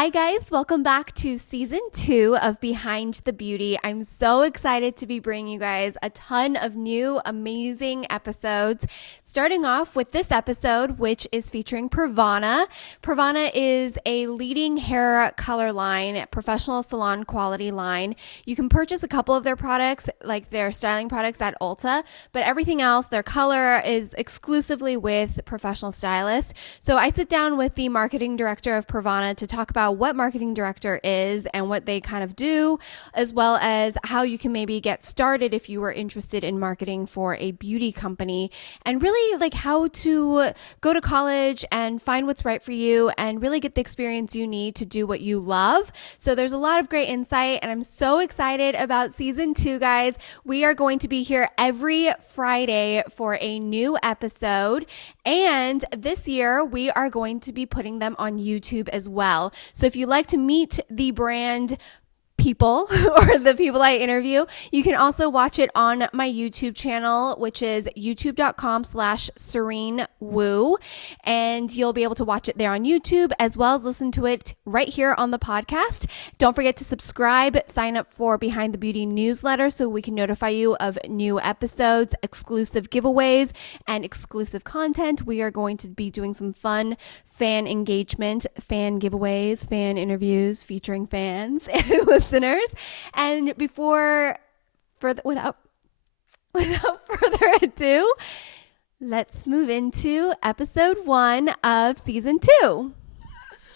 Hi guys, welcome back to season 2 of Behind the Beauty. I'm so excited to be bringing you guys a ton of new amazing episodes. Starting off with this episode, which is featuring Pravana. Pravana is a leading hair color line, professional salon quality line. You can purchase a couple of their products, like their styling products at Ulta, but everything else, their color is exclusively with professional stylists. So I sit down with the marketing director of Pravana to talk about what marketing director is and what they kind of do, as well as how you can maybe get started if you were interested in marketing for a beauty company, and really like how to go to college and find what's right for you and really get the experience you need to do what you love. So there's a lot of great insight, and I'm so excited about season 2, guys. We are going to be here every Friday for a new episode, and this year we are going to be putting them on YouTube as well. So if you'd like to meet the brand people or the people I interview, you can also watch it on my YouTube channel, which is youtube.com/Serein Wu, and you'll be able to watch it there on YouTube as well as listen to it right here on the podcast. Don't forget to subscribe, sign up for Behind the Beauty newsletter so we can notify you of new episodes, exclusive giveaways, and exclusive content. We are going to be doing some fun fan engagement, fan giveaways, fan interviews featuring fans and listeners. And without further ado, let's move into episode 1 of season 2.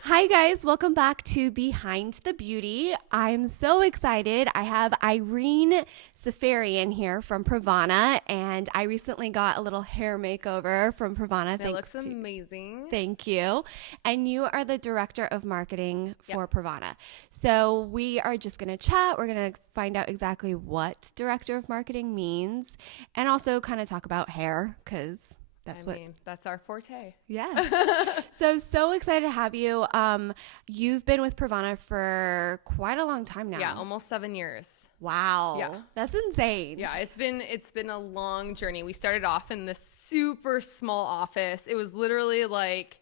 Hi guys, welcome back to Behind the Beauty. I'm so excited. I have Irene Seferian here from Pravana, and I recently got a little hair makeover from Pravana. It looks amazing. Thank you. And you are the director of marketing for Pravana. So we are just going to chat. We're going to find out exactly what director of marketing means, and also kind of talk about hair, because that's our forte. Yeah. So excited to have you. You've been with Pravana for quite a long time now. Yeah, almost 7 years. Wow. Yeah. That's insane. Yeah, it's been a long journey. We started off in this super small office. It was literally like,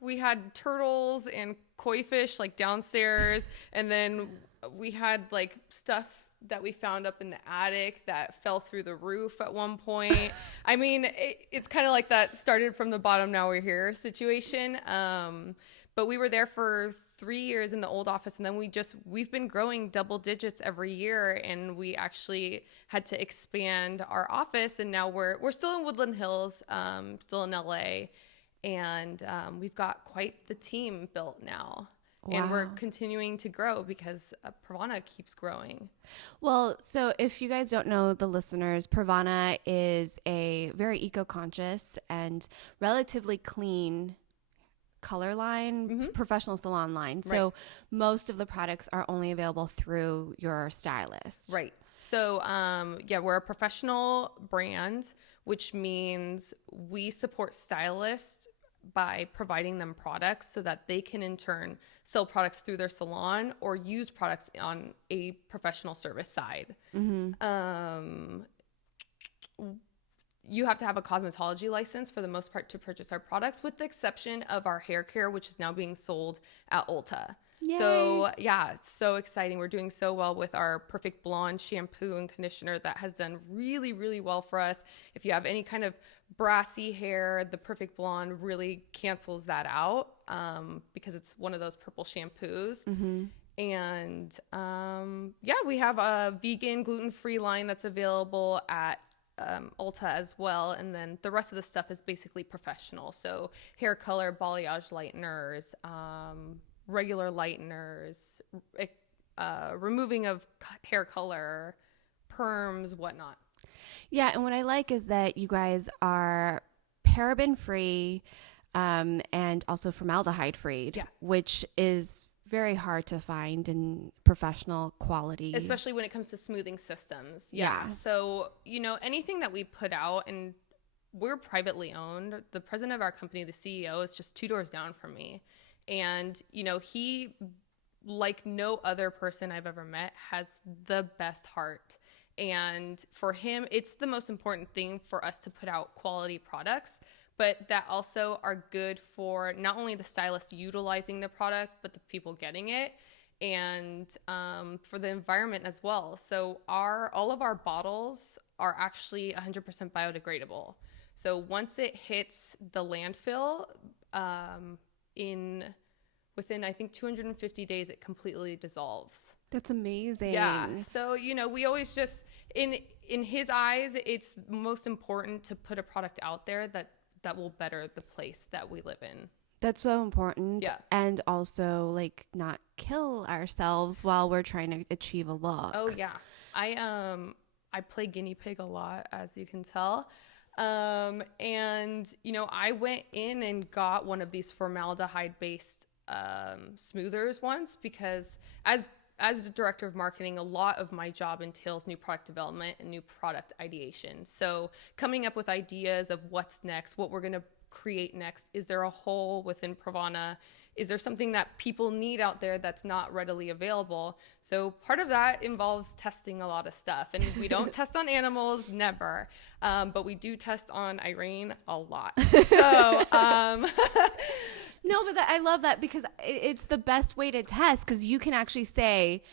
we had turtles and koi fish like downstairs, and then we had like stuff that we found up in the attic that fell through the roof at one point. It's kind of like that started from the bottom, now we're here situation. But we were there for 3 years in the old office, and then we've been growing double digits every year, and we actually had to expand our office, and now we're still in Woodland Hills, still in LA, and we've got quite the team built now. Wow. And we're continuing to grow because Pravana keeps growing. Well, so if you guys don't know, the listeners, Pravana is a very eco-conscious and relatively clean color line, professional salon line. Right. So most of the products are only available through your stylist. Right. So, we're a professional brand, which means we support stylists by providing them products so that they can in turn sell products through their salon or use products on a professional service side. Mm-hmm. You have to have a cosmetology license for the most part to purchase our products, with the exception of our hair care, which is now being sold at Ulta. Yay. So yeah, it's so exciting. We're doing so well with our Perfect Blonde shampoo and conditioner that has done really, really well for us. If you have any kind of brassy hair, the Perfect Blonde really cancels that out because it's one of those purple shampoos. Mm-hmm. And we have a vegan, gluten-free line that's available at Ulta as well, and then the rest of the stuff is basically professional. So hair color, balayage lighteners, regular lighteners, removing of hair color, perms, whatnot. Yeah, and what I like is that you guys are paraben free and also formaldehyde free, which is very hard to find in professional quality, especially when it comes to smoothing systems. Yeah. So, anything that we put out, and we're privately owned. The president of our company, the CEO, is just 2 doors down from me. And, he, like no other person I've ever met, has the best heart. And for him, it's the most important thing for us to put out quality products. but that also are good for not only the stylist utilizing the product, but the people getting it, and for the environment as well. So all of our bottles are actually 100% biodegradable. So once it hits the landfill, within I think 250 days, it completely dissolves. That's amazing. Yeah. So, you know, we always just, in his eyes, it's most important to put a product out there that will better the place that we live in. That's so important. Yeah. And also, like, not kill ourselves while we're trying to achieve a look. Oh, yeah. I play guinea pig a lot, as you can tell. And, you know, I went in and got one of these formaldehyde-based smoothers once, because as the director of marketing, a lot of my job entails new product development and new product ideation. So coming up with ideas of what's next, what we're going to create next. Is there a hole within Pravana? Is there something that people need out there that's not readily available? So part of that involves testing a lot of stuff. And we don't test on animals, never. But we do test on Irene a lot. So no, but I love that, because it's the best way to test, because you can actually say,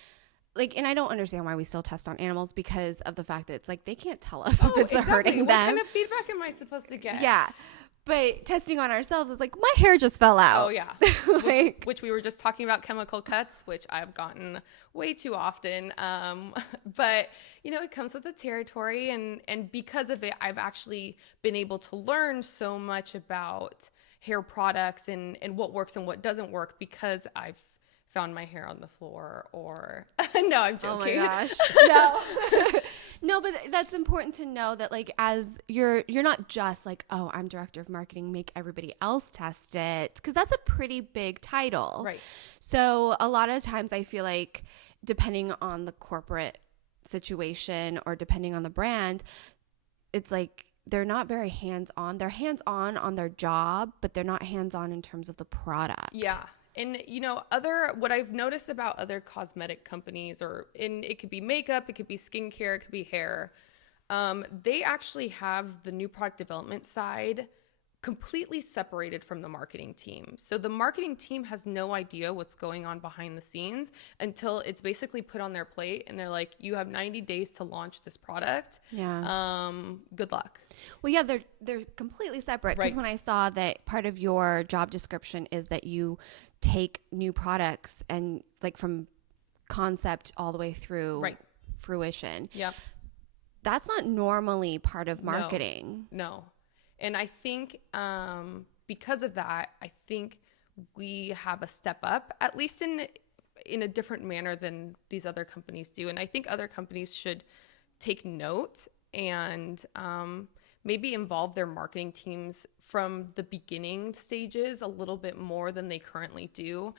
like, and I don't understand why we still test on animals, because of the fact that it's like they can't tell us if it's hurting them. What kind of feedback am I supposed to get? Yeah. But testing on ourselves is like, my hair just fell out. Oh, yeah. which we were just talking about, chemical cuts, which I've gotten way too often. But, you know, it comes with the territory. And because of it, I've actually been able to learn so much about hair products and what works and what doesn't work, because I've found my hair on the floor or no, I'm joking. Oh my gosh. No. No, but that's important to know, that like, as you're not just like, oh, I'm director of marketing, make everybody else test it, because that's a pretty big title. Right. So a lot of times I feel like, depending on the corporate situation or depending on the brand, it's like they're not very hands-on. They're hands-on their job, but they're not hands-on in terms of the product. Yeah. And, you know, what I've noticed about other cosmetic companies, it could be makeup, it could be skincare, it could be hair. They actually have the new product development side completely separated from the marketing team. So the marketing team has no idea what's going on behind the scenes until it's basically put on their plate and they're like, you have 90 days to launch this product. Yeah. Good luck. Well, yeah, they're completely separate, because when I saw that part of your job description is that you take new products and like from concept all the way through fruition. Yep. That's not normally part of marketing. No. And I think because of that, I think we have a step up, at least in a different manner than these other companies do. And I think other companies should take note and maybe involve their marketing teams from the beginning stages a little bit more than they currently do.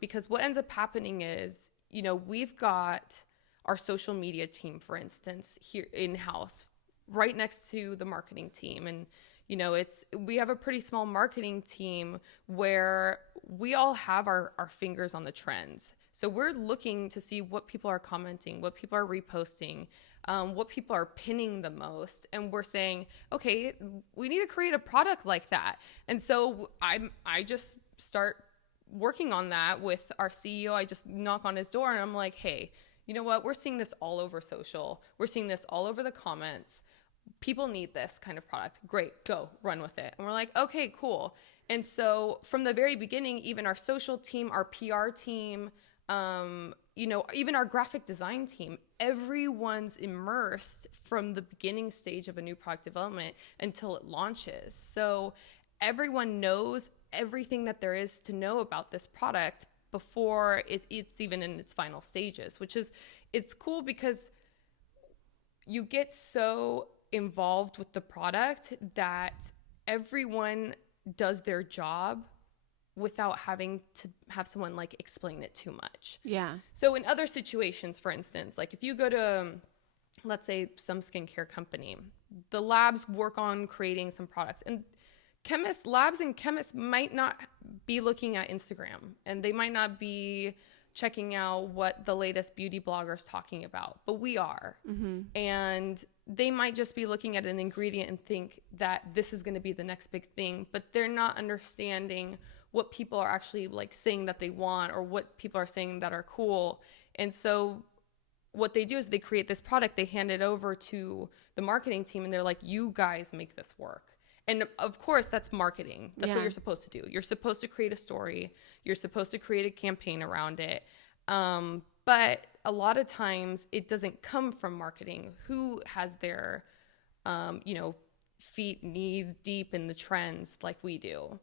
Because what ends up happening is, you know, we've got our social media team, for instance, here in-house, right next to the marketing team. And, you know, we have a pretty small marketing team where we all have our fingers on the trends. So we're looking to see what people are commenting, what people are reposting, what people are pinning the most. And we're saying, okay, we need to create a product like that. And so I just start working on that with our CEO. I just knock on his door and I'm like, hey, you know what? We're seeing this all over social. We're seeing this all over the comments. People need this kind of product. Great, go, run with it. And we're like, okay, cool. And so from the very beginning, even our social team, our PR team, you know, even our graphic design team, everyone's immersed from the beginning stage of a new product development until it launches. So everyone knows everything that there is to know about this product before it's even in its final stages, it's cool because you get so involved with the product that everyone does their job without having to have someone like explain it too much. Yeah. So in other situations, for instance, like if you go to, let's say, some skincare company, the labs work on creating some products, and labs and chemists might not be looking at Instagram, and they might not be checking out what the latest beauty blogger's talking about, but we are. Mm-hmm. And they might just be looking at an ingredient and think that this is going to be the next big thing, but they're not understanding what people are actually like saying that they want, or what people are saying that are cool. And so what they do is they create this product, they hand it over to the marketing team, and they're like, you guys make this work. And of course, that's marketing. That's what you're supposed to do. You're supposed to create a story. You're supposed to create a campaign around it. But a lot of times it doesn't come from marketing, who has their, feet, knees deep in the trends like we do.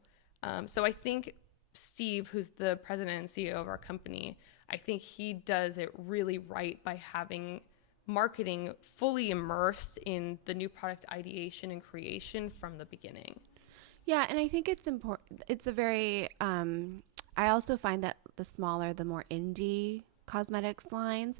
So I think Steve, who's the president and CEO of our company, I think he does it really right by having marketing fully immersed in the new product ideation and creation from the beginning. Yeah, and I think it's important. It's a very, I also find that the smaller, the more indie cosmetics lines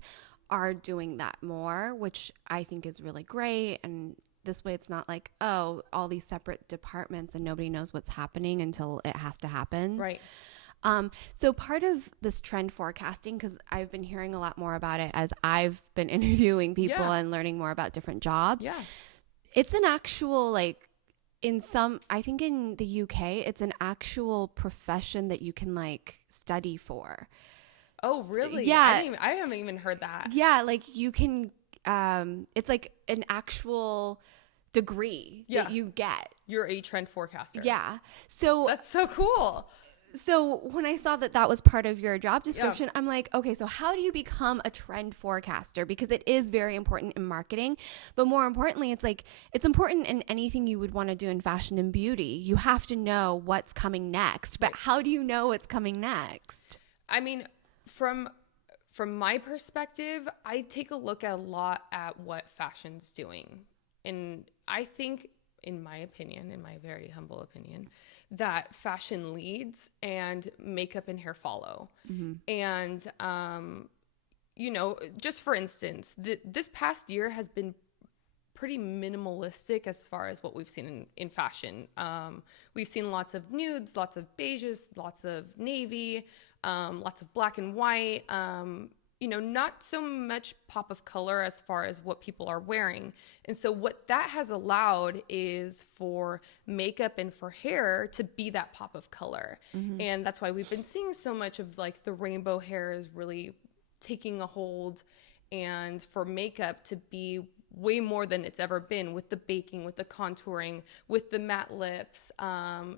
are doing that more, which I think is really great. And this way it's not like, oh, all these separate departments and nobody knows what's happening until it has to happen. Right. So part of this trend forecasting, because I've been hearing a lot more about it as I've been interviewing people and learning more about different jobs. Yeah. It's an actual, like, I think in the UK, it's an actual profession that you can like study for. Oh, really? Yeah. I haven't even heard that. Yeah. Like you can, it's like an actual degree that you get. You're a trend forecaster. Yeah. So that's so cool. So when I saw that was part of your job description, I'm like, okay, so how do you become a trend forecaster? Because it is very important in marketing, but more importantly, it's important in anything you would want to do in fashion and beauty. You have to know what's coming next, but how do you know what's coming next? I mean, from my perspective, I take a look a lot at what fashion's doing. And I think, in my opinion, in my very humble opinion, that fashion leads and makeup and hair follow. Mm-hmm. And, just for instance, this past year has been pretty minimalistic as far as what we've seen in fashion. We've seen lots of nudes, lots of beiges, lots of navy, lots of black and white, not so much pop of color as far as what people are wearing. And so what that has allowed is for makeup and for hair to be that pop of color. Mm-hmm. And that's why we've been seeing so much of like the rainbow hair is really taking a hold, and for makeup to be way more than it's ever been, with the baking, with the contouring, with the matte lips, more.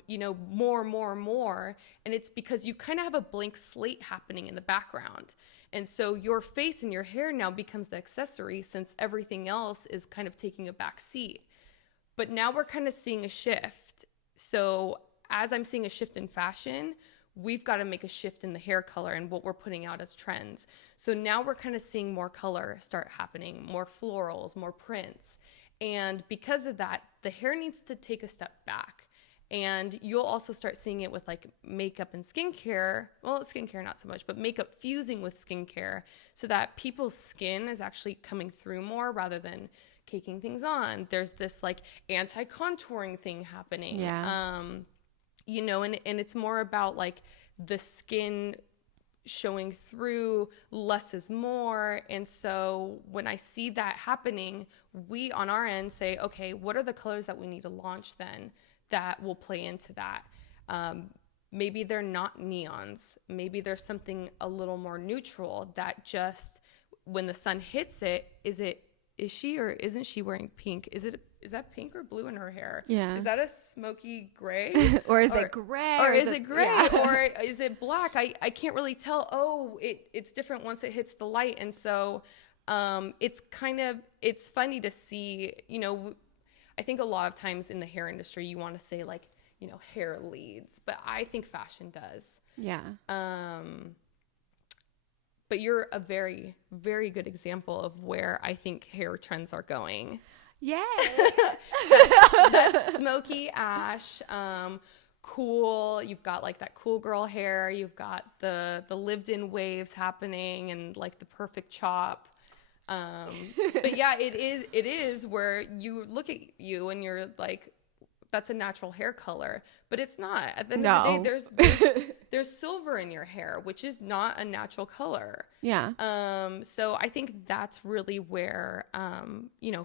And it's because you kind of have a blank slate happening in the background. And so your face and your hair now becomes the accessory, since everything else is kind of taking a back seat. But now we're kind of seeing a shift. So as I'm seeing a shift in fashion, we've got to make a shift in the hair color and what we're putting out as trends. So now we're kind of seeing more color start happening, more florals, more prints. And because of that, the hair needs to take a step back. And you'll also start seeing it with like makeup and skincare. Well, skincare not so much, but makeup fusing with skincare, so that people's skin is actually coming through more rather than caking things on. There's this like anti-contouring thing happening. Yeah. And it's more about like the skin showing through, less is more. And so when I see that happening, we on our end say, okay, what are the colors that we need to launch then that will play into that? Maybe they're not neons. Maybe there's something a little more neutral that just, when the sun hits it, is she or isn't she wearing pink? Is that pink or blue in her hair? Yeah. Is that a smoky gray? or is it gray? Or is it gray? Yeah. Or is it black? I can't really tell. Oh, it's different once it hits the light. And so it's funny to see, I think a lot of times in the hair industry, you want to say like, hair leads, but I think fashion does. Yeah. But you're a very, very good example of where I think hair trends are going. Yeah. That's smoky ash, cool. You've got like that cool girl hair. You've got the lived in waves happening and like the perfect chop. But yeah, it is where you look at you and you're like, that's a natural hair color, but it's not. At the end of the day, there's silver in your hair, which is not a natural color. Yeah. So I think that's really where,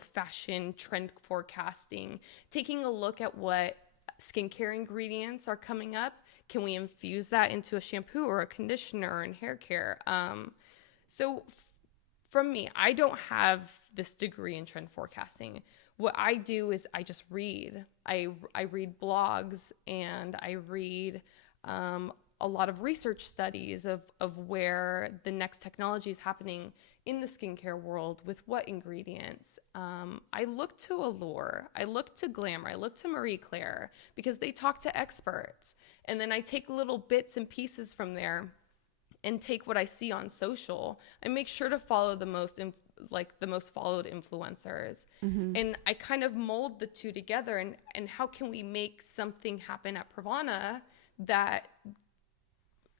fashion trend forecasting, taking a look at what skincare ingredients are coming up. Can we infuse that into a shampoo or a conditioner and hair care? From me, I don't have this degree in trend forecasting. What I do is I just read. I read blogs, and I read a lot of research studies of where the next technology is happening in the skincare world with what ingredients. I look to Allure, I look to Glamour, I look to Marie Claire because they talk to experts. And then I take little bits and pieces from there and take what I see on social. I make sure to follow the most followed influencers. Mm-hmm. And I kind of mold the two together. And how can we make something happen at Pravana that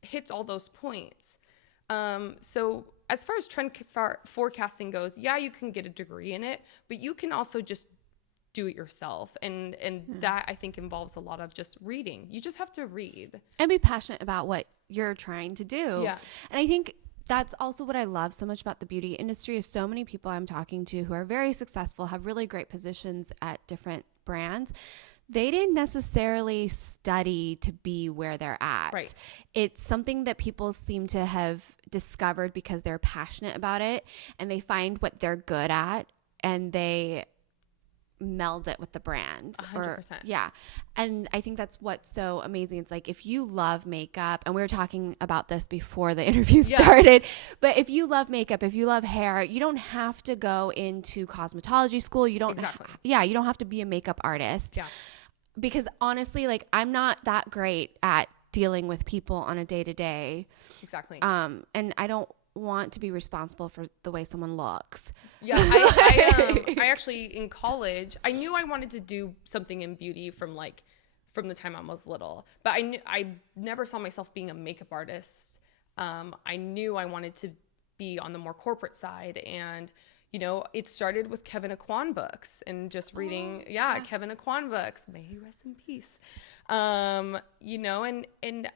hits all those points? So as far as trend forecasting goes, yeah, you can get a degree in it, but you can also just do it yourself. And that I think involves a lot of just reading. You just have to read. And be passionate about what you're trying to do. Yeah. And I think that's also what I love so much about the beauty industry is so many people I'm talking to who are very successful, have really great positions at different brands. They didn't necessarily study to be where they're at. Right. It's something that people seem to have discovered because they're passionate about it and they find what they're good at and they meld it with the brand. 100%. Yeah. And I think that's what's so amazing. It's like if you love makeup, and we were talking about this before the interview started, but if you love makeup, if you love hair, you don't have to go into cosmetology school. You don't you don't have to be a makeup artist. Yeah. Because honestly, like I'm not that great at dealing with people on a day-to-day. Exactly. And I don't want to be responsible for the way someone looks. Yeah, I actually in college, I knew I wanted to do something in beauty from the time I was little, but I never saw myself being a makeup artist. I knew I wanted to be on the more corporate side, and it started with Kevin Aquan books and just reading, Kevin Aquan books. May he rest in peace. And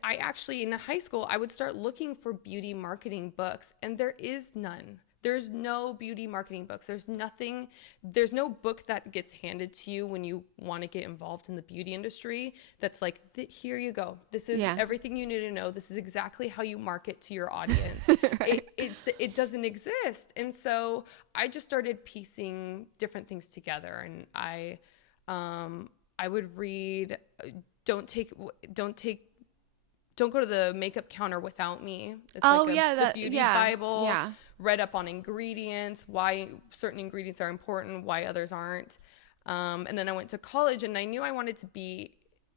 I actually in high school I would start looking for beauty marketing books, and there is none. There's no beauty marketing books. There's no book that gets handed to you when you want to get involved in the beauty industry that's like, here you go. This is everything you need to know. This is exactly how you market to your audience. Right. It doesn't exist. And so I just started piecing different things together, and I would read, don't go to the makeup counter without me. It's the beauty Bible. Yeah. Read up on ingredients, why certain ingredients are important, why others aren't. And then I went to college, and I knew I wanted to be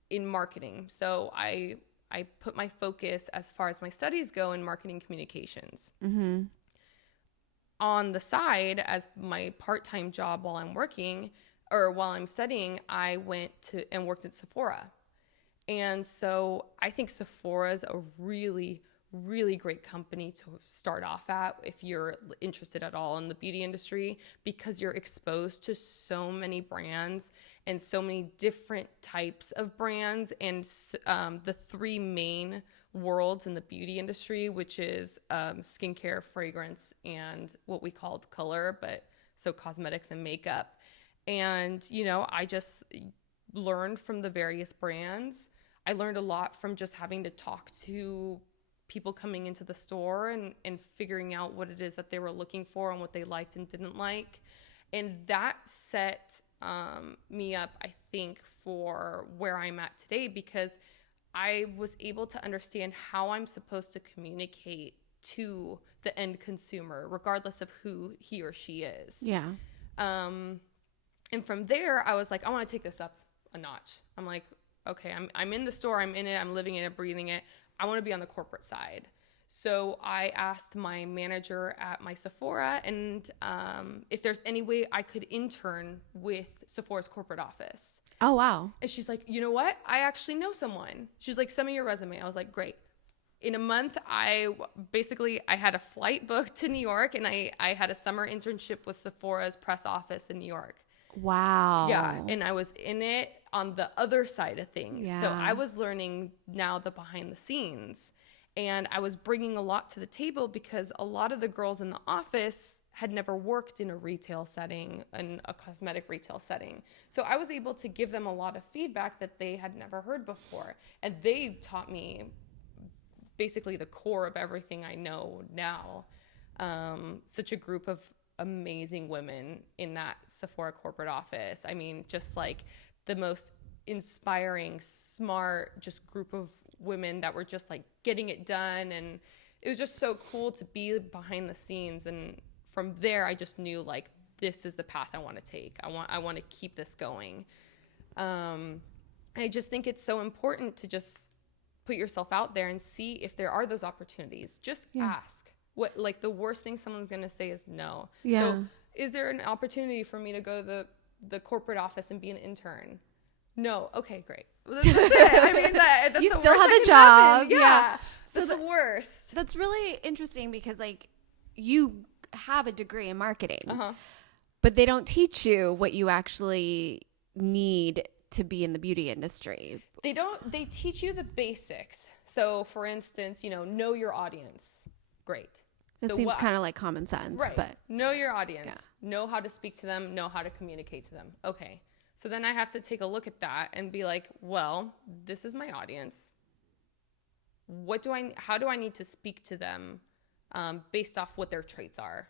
in marketing. So I put my focus as far as my studies go in marketing communications. Mm-hmm. On the side, as my part-time job while I'm working or while I'm studying, I went to and worked at Sephora. And so I think Sephora is a really, really great company to start off at if you're interested at all in the beauty industry, because you're exposed to so many brands and so many different types of brands, and the three main worlds in the beauty industry, which is skincare, fragrance, and what we called color, so cosmetics and makeup. And, I just learned from the various brands. I learned a lot from just having to talk to people coming into the store and figuring out what it is that they were looking for and what they liked and didn't like. And that set me up, I think, for where I'm at today, because I was able to understand how I'm supposed to communicate to the end consumer, regardless of who he or she is. Yeah. And from there, I was like, I want to take this up a notch. I'm like, okay, I'm in the store, I'm in it, I'm living it, breathing it. I want to be on the corporate side. So I asked my manager at my Sephora and if there's any way I could intern with Sephora's corporate office. Oh, wow. And she's like, you know what? I actually know someone. She's like, send me your resume. I was like, great. In a month, I had a flight booked to New York, and I had a summer internship with Sephora's press office in New York. Wow. Yeah. And I was in it on the other side of things. Yeah. So I was learning now the behind the scenes, and I was bringing a lot to the table because a lot of the girls in the office had never worked in a retail setting, in a cosmetic retail setting. So I was able to give them a lot of feedback that they had never heard before. And they taught me basically the core of everything I know now. Such a group of amazing women in that Sephora corporate office. I mean, just like the most inspiring, smart, just group of women that were just like getting it done. And it was just so cool to be behind the scenes. And from there, I just knew like, this is the path I want to take. I want to keep this going. I just think it's so important to just put yourself out there and see if there are those opportunities. Just ask. What, like, the worst thing someone's going to say is no. Yeah. So is there an opportunity for me to go to the corporate office and be an intern? No. Okay, great. That's it. I mean, that's you the still worst have that a can job. happen. Yeah. So that's the worst. That's really interesting because, like, you have a degree in marketing, but they don't teach you what you actually need to be in the beauty industry. They teach you the basics. So, for instance, know your audience. Great. That seems kind of like common sense. Right. But know your audience. Know how to speak to them. Know how to communicate to them. Okay. So then I have to take a look at that and be like, well, this is my audience. How do I need to speak to them based off what their traits are?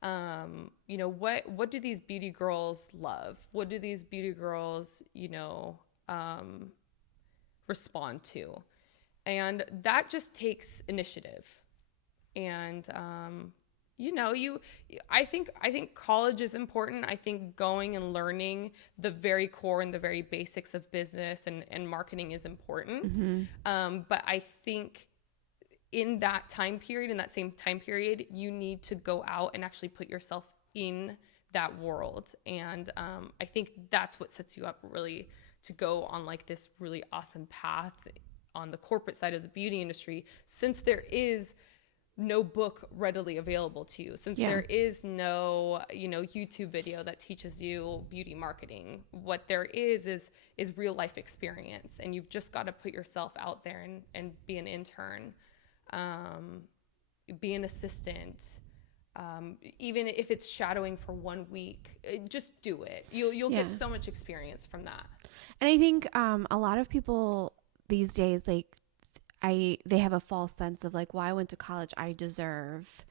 What do these beauty girls love? What do these beauty girls, respond to? And that just takes initiative. And, I think college is important. I think going and learning the very core and the very basics of business and marketing is important. But I think in that same time period, you need to go out and actually put yourself in that world. And I think that's what sets you up really to go on like this really awesome path on the corporate side of the beauty industry, since there is no book readily available to you, since there is no, YouTube video that teaches you beauty marketing. What there is real life experience, and you've just got to put yourself out there and be an intern, be an assistant, even if it's shadowing for 1 week, just do it. You'll get so much experience from that. And I think a lot of people these days, like, they have a false sense of like, well, I went to college, I deserve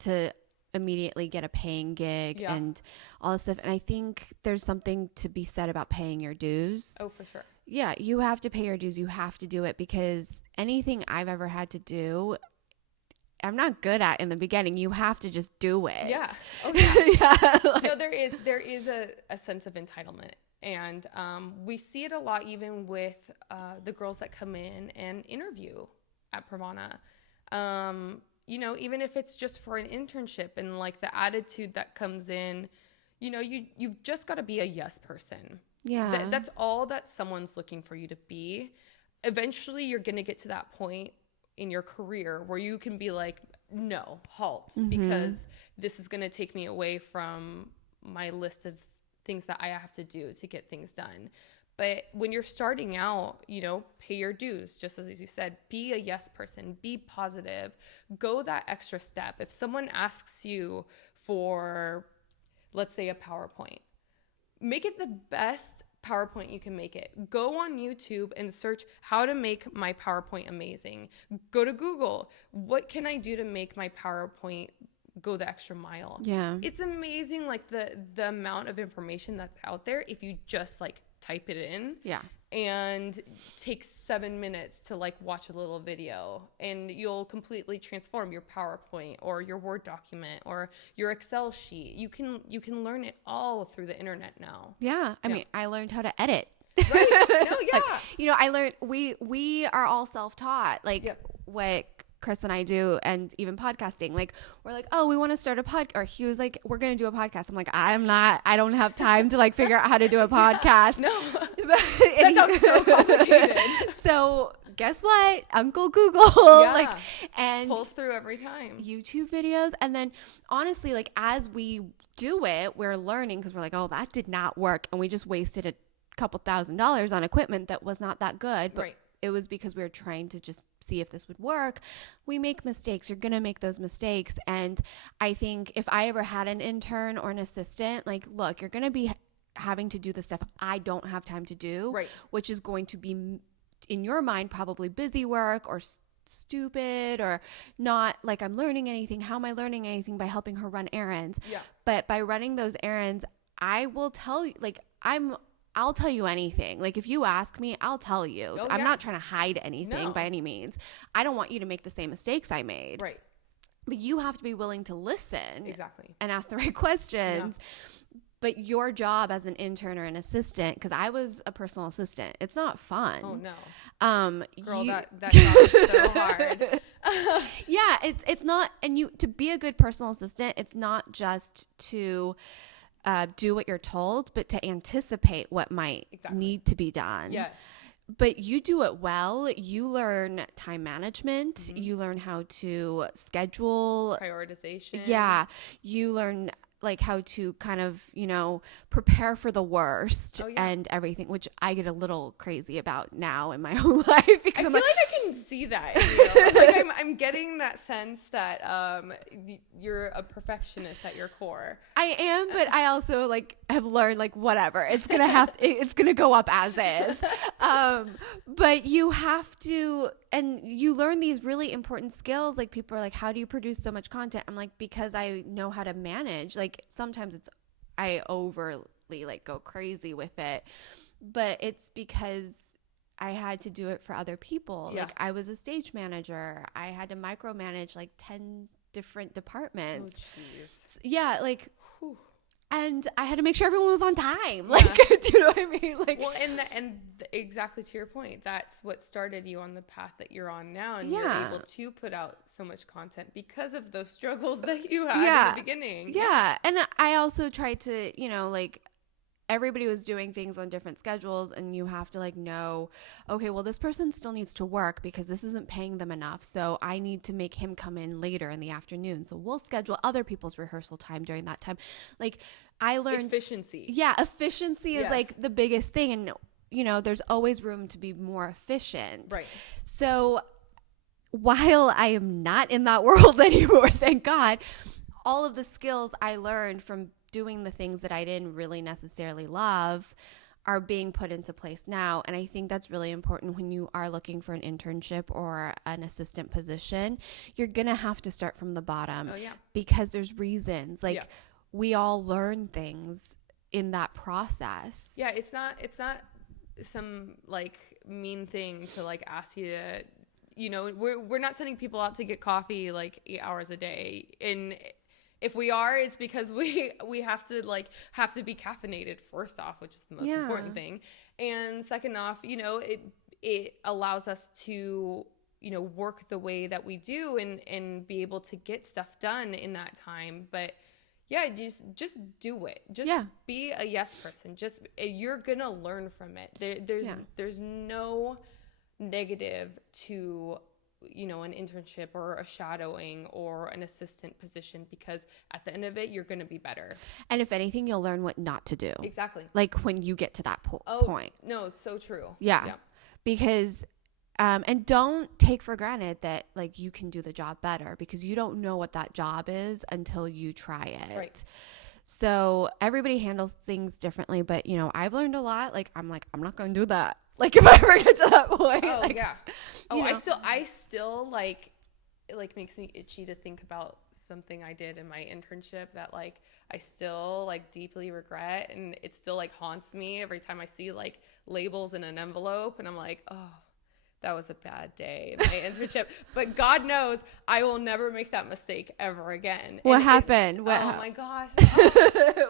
to immediately get a paying gig and all this stuff. And I think there's something to be said about paying your dues. Oh, for sure. Yeah, you have to pay your dues. You have to do it, because anything I've ever had to do, I'm not good at in the beginning. You have to just do it. Yeah. Oh, yeah. No, there is a sense of entitlement. And we see it a lot even with the girls that come in and interview at Pravana. Even if it's just for an internship, and like the attitude that comes in, you've just got to be a yes person. Yeah. That's all that someone's looking for you to be. Eventually, you're going to get to that point in your career where you can be like, no, halt, because this is going to take me away from my list of things that I have to do to get things done. But when you're starting out, pay your dues, just as you said, be a yes person, be positive, go that extra step. If someone asks you for, let's say, a PowerPoint, make it the best PowerPoint you can make it. Go on YouTube and search how to make my PowerPoint amazing. Go to Google. What can I do to make my PowerPoint go the extra mile? Yeah. It's amazing, like the amount of information that's out there if you just like type it in. Yeah. And take 7 minutes to like watch a little video, and you'll completely transform your PowerPoint or your Word document or your Excel sheet. You can learn it all through the internet now. Yeah. I mean, I learned how to edit. Right. No, yeah. Like, I learned we are all self-taught. Like what Chris and I do, and even podcasting, like we're like, oh, we want to start a podcast, or he was like, we're going to do a podcast. I'm like, I don't have time to like figure out how to do a podcast. No, that sounds so complicated. So guess what? Uncle Google, and pulls through every time. YouTube videos. And then honestly, like as we do it, we're learning because we're like, oh, that did not work. And we just wasted a couple $1,000s on equipment that was not that good. But Right. it was because we were trying to just see if this would work. We make mistakes. You're going to make those mistakes. And I think if I ever had an intern or an assistant, like, look, you're going to be having to do the stuff I don't have time to do, Right. which is going to be, in your mind, probably busy work or stupid or not like I'm learning anything. How am I learning anything by helping her run errands? Yeah. But by running those errands, I will tell you, like, I'll tell you anything. Like, if you ask me, I'll tell you. Oh, I'm yeah. not trying to hide anything No. by any means. I don't want you to make the same mistakes I made. Right. But you have to be willing to listen. Exactly. And ask the right questions. Yeah. But your job as an intern or an assistant, because I was a personal assistant, it's not fun. Oh no. Girl, that job is so hard. Yeah, it's not, and to be a good personal assistant, it's not just to do what you're told, but to anticipate what might need to be done. Yes. But you do it well. You learn time management. You learn how to schedule. Prioritization. Yeah. You learn like how to kind of, prepare for the worst and everything, which I get a little crazy about now in my own life. Because I feel like I can see that in you. Like I'm getting that sense that you're a perfectionist at your core. I am, but I also have learned whatever. It's gonna go up as is. But you have to, and you learn these really important skills. Like, people are like, how do you produce so much content? I'm like, because I know how to manage. Like, sometimes I overly go crazy with it, but it's because I had to do it for other people. Yeah. Like, I was a stage manager. I had to micromanage 10 different departments. Oh, jeez. Yeah, whew. And I had to make sure everyone was on time. Yeah. Do you know what I mean? Well, and exactly to your point, that's what started you on the path that you're on now, and you're able to put out so much content because of those struggles that you had in the beginning. Yeah, and I also tried to, everybody was doing things on different schedules, and you have to know, okay, well, this person still needs to work because this isn't paying them enough. So I need to make him come in later in the afternoon. So we'll schedule other people's rehearsal time during that time. I learned efficiency. Yeah. Efficiency is the biggest thing. And, there's always room to be more efficient. Right. So while I am not in that world anymore, thank God, all of the skills I learned from doing the things that I didn't really necessarily love are being put into place now. And I think that's really important when you are looking for an internship or an assistant position. You're going to have to start from the bottom. Oh, yeah. Because there's reasons. We all learn things in that process. Yeah, it's not some mean thing to ask you to, we're not sending people out to get coffee 8 hours a day. And if we are, it's because we have to be caffeinated first off, which is the most important thing. And second off, it allows us to, work the way that we do and be able to get stuff done in that time. But yeah, just do it. Just be a yes person. You're going to learn from it. There's no negative to an internship or a shadowing or an assistant position, because at the end of it, you're going to be better. And if anything, you'll learn what not to do. Exactly. When you get to that point. No, it's so true. Yeah. Because, and don't take for granted that you can do the job better, because you don't know what that job is until you try it. Right. So everybody handles things differently, but I've learned a lot. I'm not going to do that. If I ever get to that point. Oh, yeah. Oh, I still it makes me itchy to think about something I did in my internship that I still deeply regret, and it still haunts me every time I see labels in an envelope, and I'm like, oh, that was a bad day in my internship. But God knows I will never make that mistake ever again. What happened? Oh my gosh. What happened? Oh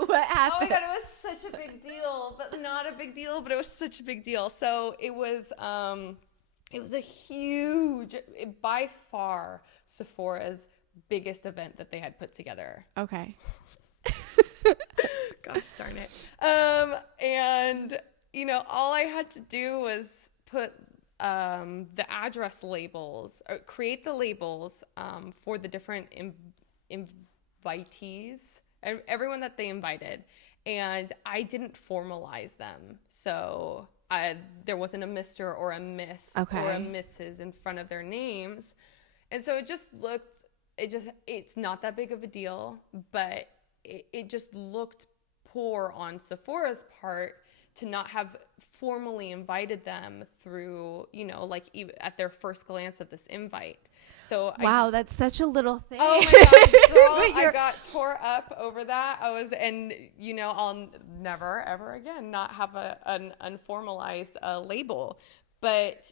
my God, it was such a big deal, but not a big deal, but it was such a big deal. So it was a huge, by far, Sephora's biggest event that they had put together. Okay. Gosh darn it. And all I had to do was put the address labels, or create the labels for the different invitees. everyone that they invited. And I didn't formalize them. So there wasn't a Mr. or a Miss or a Mrs. in front of their names. And so it's not that big of a deal, but it just looked poor on Sephora's part to not have formally invited them through, like even at their first glance of this invite. So wow, that's such a little thing. Oh my God, girl, I got tore up over that. I'll never, ever again not have an unformalized label. But,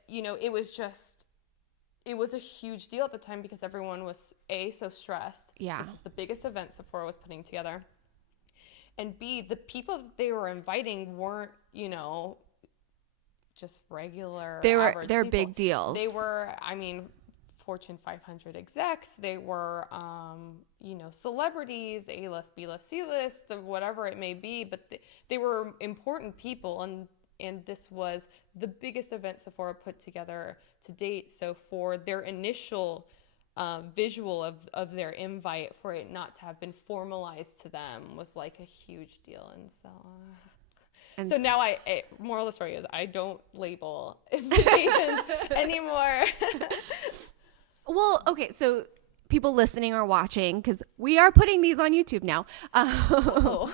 it was a huge deal at the time because everyone was, A, so stressed. Yeah. This is the biggest event Sephora was putting together. And B, the people that they were inviting weren't, just regular average they're people. Big deals. They were, Fortune 500 execs. They were, celebrities, A-list, B-list, C-list, whatever it may be. But they were important people, and this was the biggest event Sephora put together to date. So for their initial visual of their invite, for it not to have been formalized to them was like a huge deal. And so now moral of the story is I don't label invitations anymore. Well, okay, so people listening or watching, because we are putting these on YouTube now. So,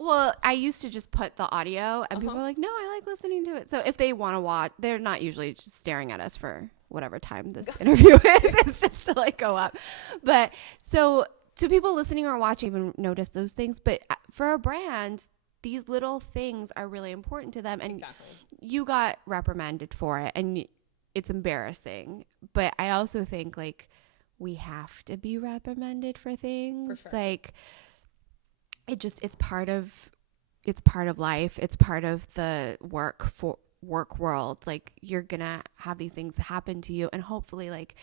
well, I used to just put the audio, and people are like, no, I like listening to it. So if they want to watch, they're not usually just staring at us for whatever time this interview is. It's just to like go up. But so to people listening or watching, even notice those things. But for a brand, these little things are really important to them. And you got reprimanded for it, and it's embarrassing. But I also think like we have to be reprimanded for things. For sure. Like it's part of life. It's part of the work world. Like you're gonna have these things happen to you, and hopefully like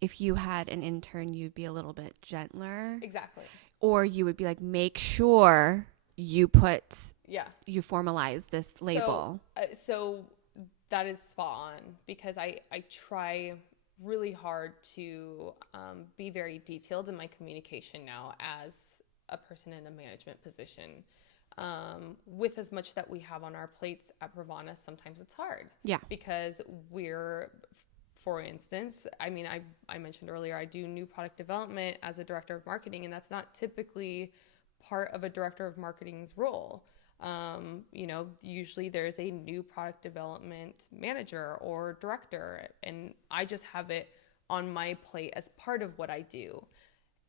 if you had an intern, you'd be a little bit gentler. Exactly. Or you would be like, make sure you formalize this label. So that is spot on, because I try really hard to be very detailed in my communication now as a person in a management position. With as much that we have on our plates at Pravana, sometimes it's hard. Yeah. Because for instance, I mentioned earlier, I do new product development as a director of marketing, and that's not typically part of a director of marketing's role. Usually there's a new product development manager or director, and I just have it on my plate as part of what I do.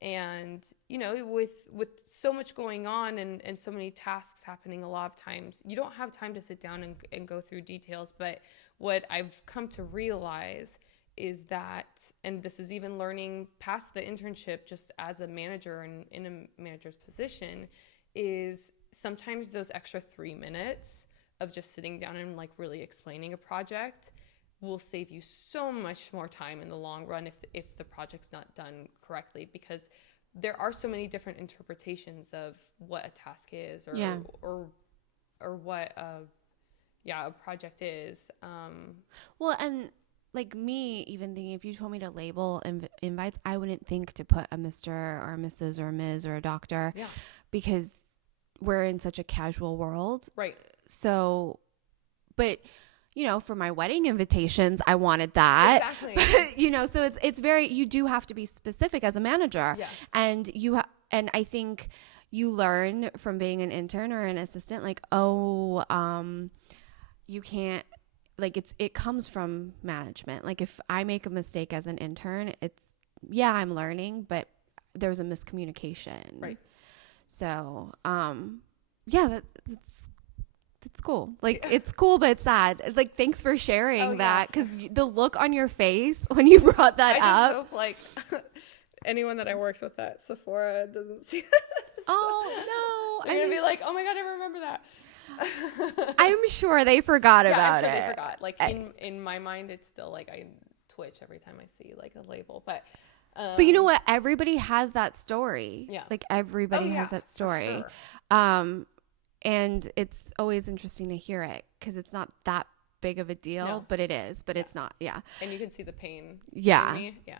And, with so much going on and so many tasks happening, a lot of times you don't have time to sit down and go through details. But what I've come to realize is that, and this is even learning past the internship, just as a manager and in a manager's position, is sometimes those extra 3 minutes of just sitting down and like really explaining a project will save you so much more time in the long run if the project's not done correctly, because there are so many different interpretations of what a task is or what a project is. Well, and like me even thinking, if you told me to label invites, I wouldn't think to put a Mr. or a Mrs. or a Ms. or a doctor, because we're in such a casual world. Right. So, but for my wedding invitations, I wanted that. Exactly. But, so it's very, you do have to be specific as a manager. Yeah. And and I think you learn from being an intern or an assistant, like, you can't, like, it comes from management. Like if I make a mistake as an intern, I'm learning, but there's a miscommunication. Right. So, it's cool. Like, it's cool, but it's sad. Like, thanks for sharing that, because the look on your face when you brought that up. I just hope, like, anyone that I worked with at Sephora doesn't see this. Oh, no. They're going to be like, oh, my God, I remember that. I'm sure they forgot about it. I'm sure they forgot. Like, in my mind, it's still, like, I twitch every time I see, like, a label. But you know what? Everybody has that story. Yeah. Like, everybody has that story. For sure. And it's always interesting to hear it, because it's not that big of a deal, but it is. But it's not. Yeah. And you can see the pain. Yeah. In me. Yeah.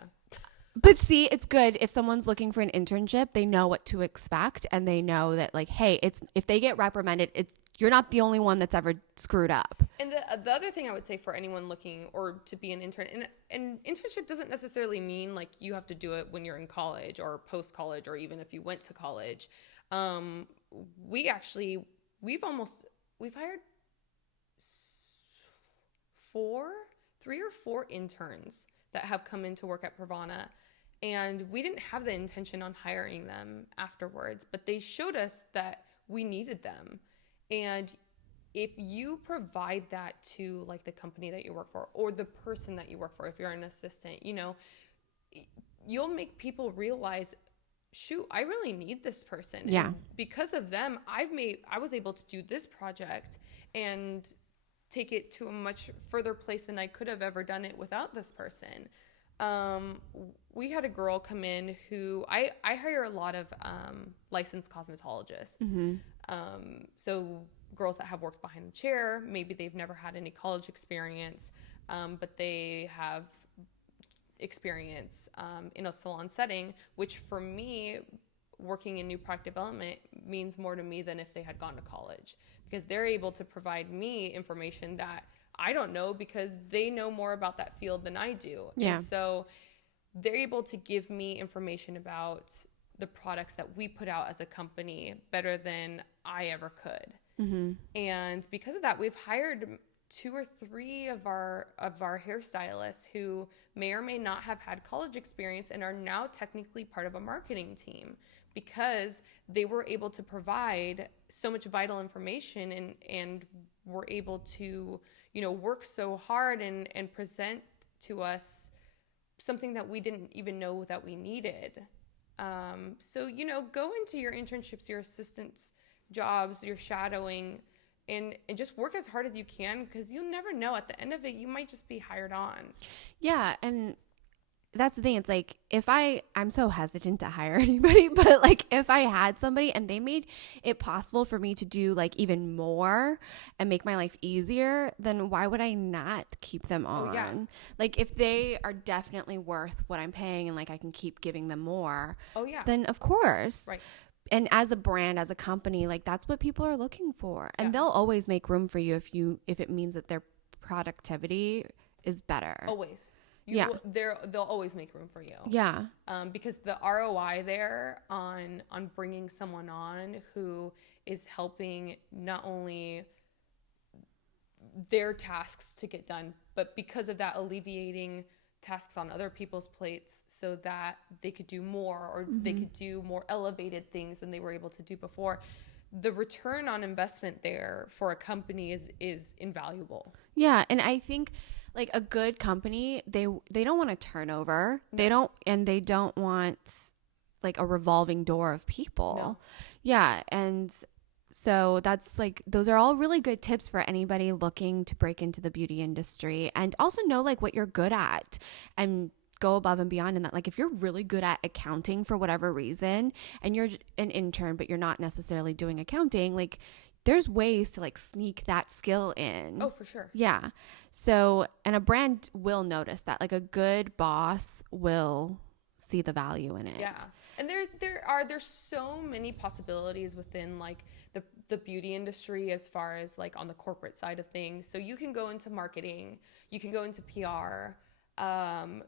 But see, it's good if someone's looking for an internship, they know what to expect, and they know that like, hey, it's if they get reprimanded, it's you're not the only one that's ever screwed up. And the other thing I would say for anyone looking or to be an intern, and internship doesn't necessarily mean like you have to do it when you're in college or post college or even if you went to college. We've hired three or four interns that have come in to work at Pravana. And we didn't have the intention on hiring them afterwards, but they showed us that we needed them. And if you provide that to like the company that you work for or the person that you work for, if you're an assistant, you know, you'll make people realize, shoot, I really need this person. Yeah. And because of them, I was able to do this project and take it to a much further place than I could have ever done it without this person. We had a girl come in who I hire a lot of licensed cosmetologists. Mm-hmm. So girls that have worked behind the chair, maybe they've never had any college experience, but they have experience in a salon setting, which for me, working in new product development means more to me than if they had gone to college, because they're able to provide me information that I don't know because they know more about that field than I do. Yeah. And so they're able to give me information about the products that we put out as a company better than I ever could. Mm-hmm. And because of that, we've hired 2 or 3 of our hairstylists who may or may not have had college experience and are now technically part of a marketing team because they were able to provide so much vital information and were able to, you know, work so hard and present to us something that we didn't even know that we needed. So, you know, go into your internships, your assistants jobs, your shadowing, and just work as hard as you can, because you'll never know. At the end of it, you might just be hired on. Yeah, and that's the thing. It's like I'm so hesitant to hire anybody, but like if I had somebody and they made it possible for me to do like even more and make my life easier, then why would I not keep them on? Oh, yeah. Like if they are definitely worth what I'm paying and like I can keep giving them more. Oh, yeah. Then of course. Right. And as a brand, as a company, like that's what people are looking for. And they'll always make room for you if it means that their productivity is better. Always. They'll always make room for you. Yeah. Because the ROI there on bringing someone on who is helping not only their tasks to get done, but because of that, alleviating tasks on other people's plates so that they could do more or they could do more elevated things than they were able to do before. The return on investment there for a company is invaluable. Yeah. And I think like a good company, they don't want to turnover. No. They don't want like a revolving door of people. No. Yeah. And so that's like, those are all really good tips for anybody looking to break into the beauty industry, and also know like what you're good at and go above and beyond in that. Like if you're really good at accounting for whatever reason and you're an intern, but you're not necessarily doing accounting, like there's ways to like sneak that skill in. Oh, for sure. Yeah. So, and a brand will notice that, like a good boss will see the value in it. Yeah. And there's so many possibilities within like the beauty industry as far as like on the corporate side of things. So you can go into marketing, you can go into PR.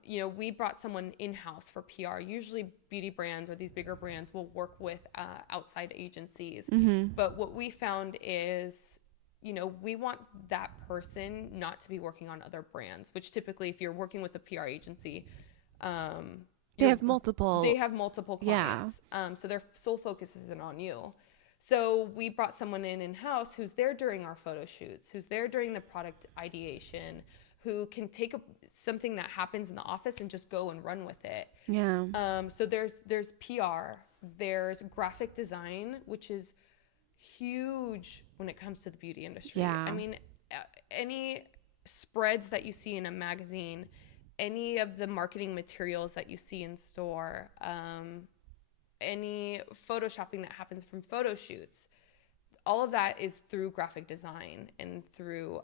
You know, we brought someone in-house for PR. Usually beauty brands or these bigger brands will work with outside agencies. Mm-hmm. But what we found is, you know, we want that person not to be working on other brands, which typically if you're working with a PR agency, they have multiple clients. Yeah. So their sole focus isn't on you. So we brought someone in-house who's there during our photo shoots, who's there during the product ideation, who can take something that happens in the office and just go and run with it. Yeah. So there's PR, there's graphic design, which is huge when it comes to the beauty industry. Yeah. I mean, any spreads that you see in a magazine, any of the marketing materials that you see in store, any photoshopping that happens from photo shoots, all of that is through graphic design and through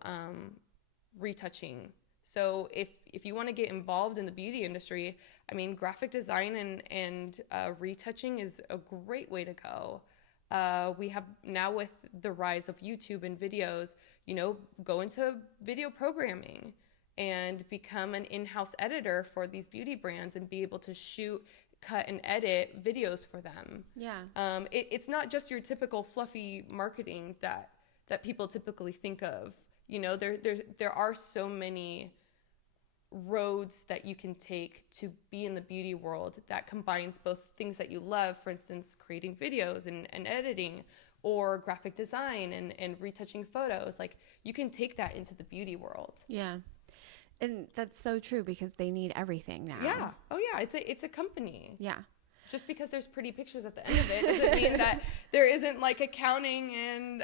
retouching. So if you want to get involved in the beauty industry, I mean, graphic design and retouching is a great way to go. We have now, with the rise of YouTube and videos, go into video programming and become an in-house editor for these beauty brands and be able to shoot, cut, and edit videos for them. Yeah. It's not just your typical fluffy marketing that people typically think of. There are so many roads that you can take to be in the beauty world that combines both things that you love, for instance, creating videos and editing, or graphic design and retouching photos. Like, you can take that into the beauty world. Yeah. And that's so true, because they need everything now. Yeah. Oh yeah. It's a company. Yeah. Just because there's pretty pictures at the end of it doesn't mean that there isn't like accounting and,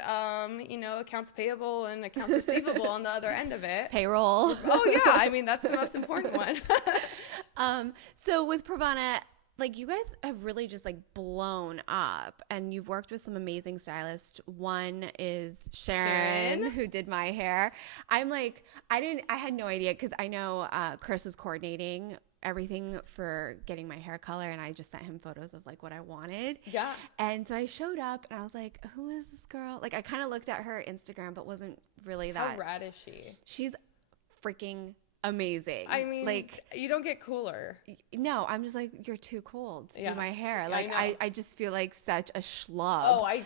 accounts payable and accounts receivable on the other end of it. Payroll. Oh yeah. I mean, that's the most important one. So with Pravana, like, you guys have really just like blown up, and you've worked with some amazing stylists. One is Serein, who did my hair. I'm like, I had no idea, because I know Chris was coordinating everything for getting my hair color, and I just sent him photos of like what I wanted. Yeah. And so I showed up and I was like, who is this girl? Like, I kind of looked at her Instagram, but wasn't really that. How rad is she? She's freaking amazing. I mean, like, you don't get cooler. No, I'm just like, you're too cool to do my hair. Yeah, Like, I just feel like such a schlub. Oh, I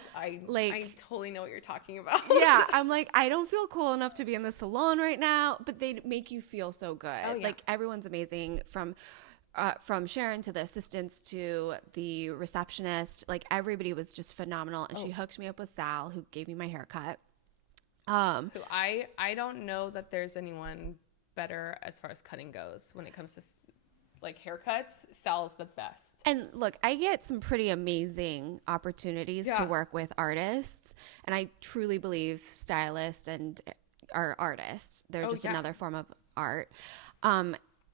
totally know what you're talking about. Yeah, I'm like, I don't feel cool enough to be in the salon right now, but they make you feel so good. Oh, yeah. Like, everyone's amazing, from Serein to the assistants to the receptionist. Like, everybody was just phenomenal, and she hooked me up with Sal, who gave me my haircut. So I don't know that there's anyone better as far as cutting goes when it comes to like haircuts. Sal is the best. And look, I get some pretty amazing opportunities to work with artists, and I truly believe stylists and are artists. They're just another form of art.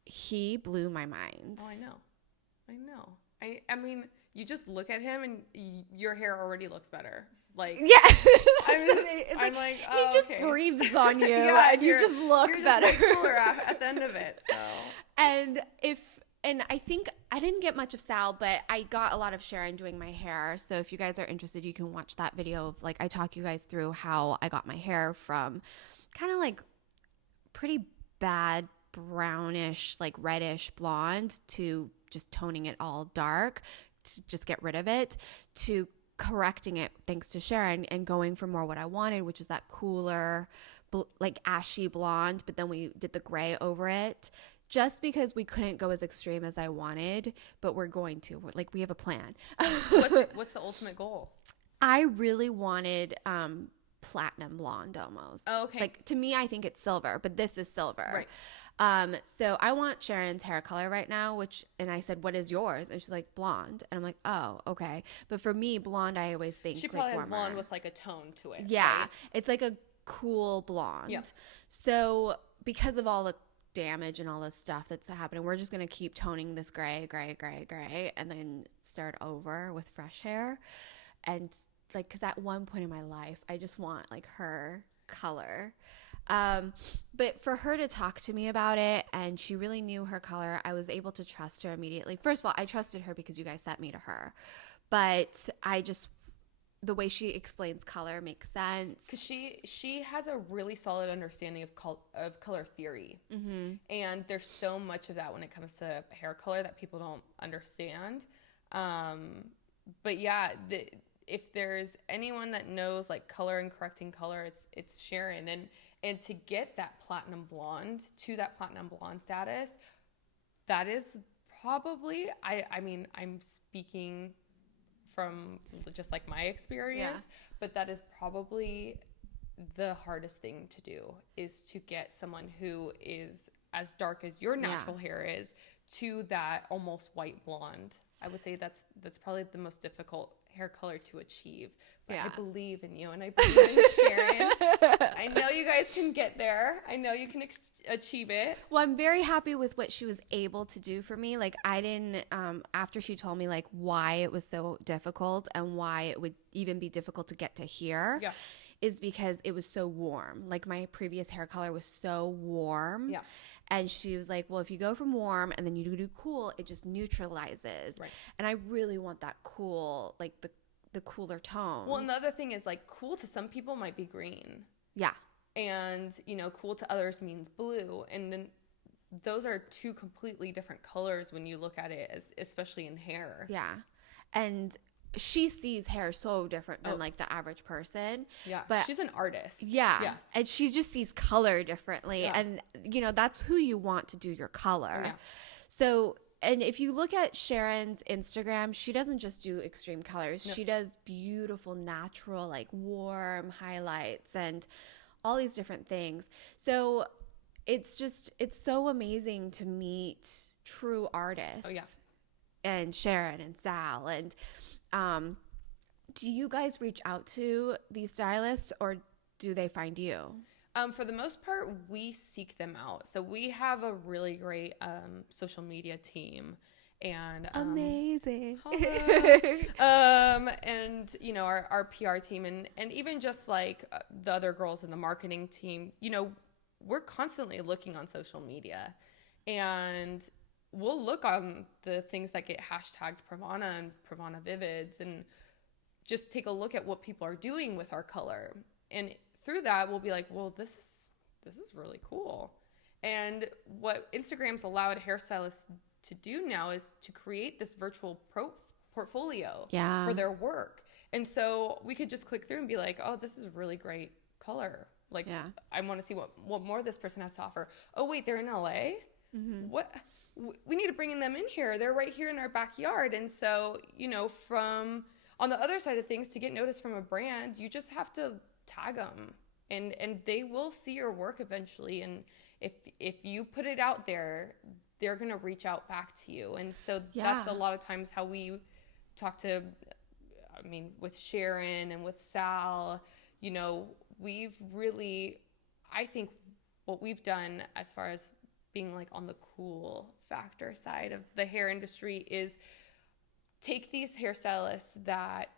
He blew my mind. Oh, I know. I mean, you just look at him and your hair already looks better. Like, yeah, I'm like, he just breathes on you, and you just look better. Just cooler at the end of it. So, and I think I didn't get much of Sal, but I got a lot of Serein doing my hair. So if you guys are interested, you can watch that video of, like, I talk you guys through how I got my hair from kind of like pretty bad brownish, like reddish blonde, to just toning it all dark to just get rid of it, to correcting it thanks to Serein and going for more what I wanted, which is that cooler, like ashy blonde, but then we did the gray over it, just because we couldn't go as extreme as I wanted, but we're going to. We have a plan. What's the ultimate goal? I really wanted platinum blonde almost. Oh, okay. Like, to me, I think it's silver, but this is silver. Right. So I want Sharon's hair color right now, and I said, what is yours? And she's like, blonde. And I'm like, oh, okay. But for me, blonde, I always think she probably like has blonde with like a tone to it. Yeah. Right? It's like a cool blonde. Yeah. So because of all the damage and all the stuff that's happening, we're just going to keep toning this gray, and then start over with fresh hair. And like, cause at one point in my life, I just want like her color. But for her to talk to me about it, and she really knew her color, I was able to trust her immediately. First of all, I trusted her because you guys sent me to her, but the way she explains color makes sense. Because she has a really solid understanding of color theory. Mm-hmm. And there's so much of that when it comes to hair color that people don't understand. But yeah, if there's anyone that knows like color and correcting color, it's Serein. And to get that platinum blonde to that platinum blonde status, that is probably, I mean, I'm speaking from just like my experience, but that is probably the hardest thing to do, is to get someone who is as dark as your natural hair is to that almost white blonde. I would say that's probably the most difficult hair color to achieve. But I believe in you, and I believe in Serein. I know you guys can get there. I know you can achieve it. Well, I'm very happy with what she was able to do for me. Like, I didn't, after she told me like why it was so difficult and why it would even be difficult to get to here, is because it was so warm. Like, my previous hair color was so warm. Yeah. And she was like, well, if you go from warm and then you do cool, it just neutralizes. Right. And I really want that cool, like the cooler tones. Well, and the other thing is like cool to some people might be green. Yeah. And, you know, cool to others means blue. And then those are two completely different colors when you look at it, especially in hair. Yeah. And she sees hair so different than like the average person. Yeah. But she's an artist. Yeah. Yeah. And she just sees color differently. Yeah. And, you know, that's who you want to do your color. Yeah. So, and if you look at Sharon's Instagram, she doesn't just do extreme colors. No. She does beautiful, natural, like warm highlights and all these different things. So it's so amazing to meet true artists. Oh, yeah. And Sharon and Sal. And do you guys reach out to these stylists or do they find you? For the most part, we seek them out. So we have a really great social media team. And amazing. And you know, our PR team and even just like the other girls in the marketing team, you know, we're constantly looking on social media, and we'll look on the things that get hashtagged Pravana and Pravana Vivids and just take a look at what people are doing with our color. And through that, we'll be like, well, this is really cool. And what Instagram's allowed hairstylists to do now is to create this virtual portfolio for their work. And so we could just click through and be like, oh, this is a really great color. Like, I want to see what more this person has to offer. Oh, wait, they're in LA? Mm-hmm. What? We need to bring them in here. They're right here in our backyard. And so, you know, from on the other side of things, to get noticed from a brand, you just have to tag them and they will see your work eventually. And if you put it out there, they're going to reach out back to you. And so that's a lot of times how we talk to, I mean, with Sharon and with Sal, you know, we've really, I think what we've done as far as being like on the cool factor side of the hair industry is take these hairstylists that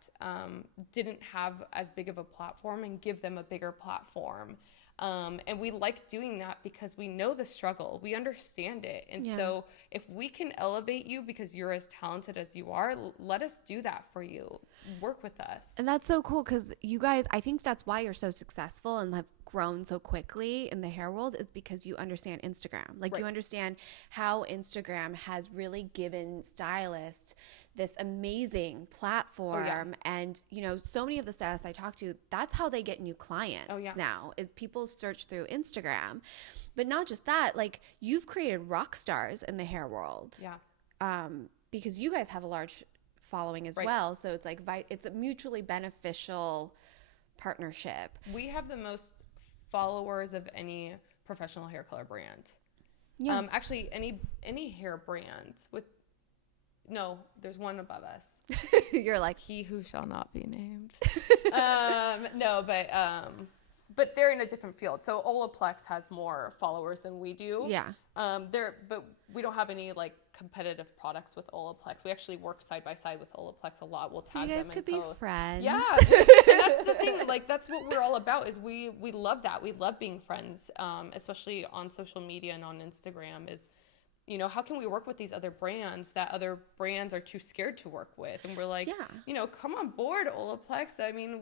didn't have as big of a platform and give them a bigger platform. And we like doing that because we know the struggle. We understand it. And so if we can elevate you because you're as talented as you are, let us do that for you. Work with us. And that's so cool because you guys, I think that's why you're so successful and have grown so quickly in the hair world is because you understand Instagram. Like you understand how Instagram has really given stylists this amazing platform. And, you know, so many of the stylists I talk to, that's how they get new clients now is people search through Instagram. But not just that, like you've created rock stars in the hair world. Because you guys have a large following as well. So it's like, it's a mutually beneficial partnership. We have the most followers of any professional hair color brand. Actually, any hair brand with, no, there's one above us. You're like, he who shall not be named. No, but they're in a different field. So Olaplex has more followers than we do. But we don't have any like competitive products with Olaplex. We actually work side by side with Olaplex a lot. We'll tag them and post. You guys could be friends. Yeah, and that's the thing. Like that's what we're all about. Is we love that. We love being friends, especially on social media and on Instagram. Is, you know, how can we work with these other brands that other brands are too scared to work with? And we're like, you know, come on board, Olaplex. I mean,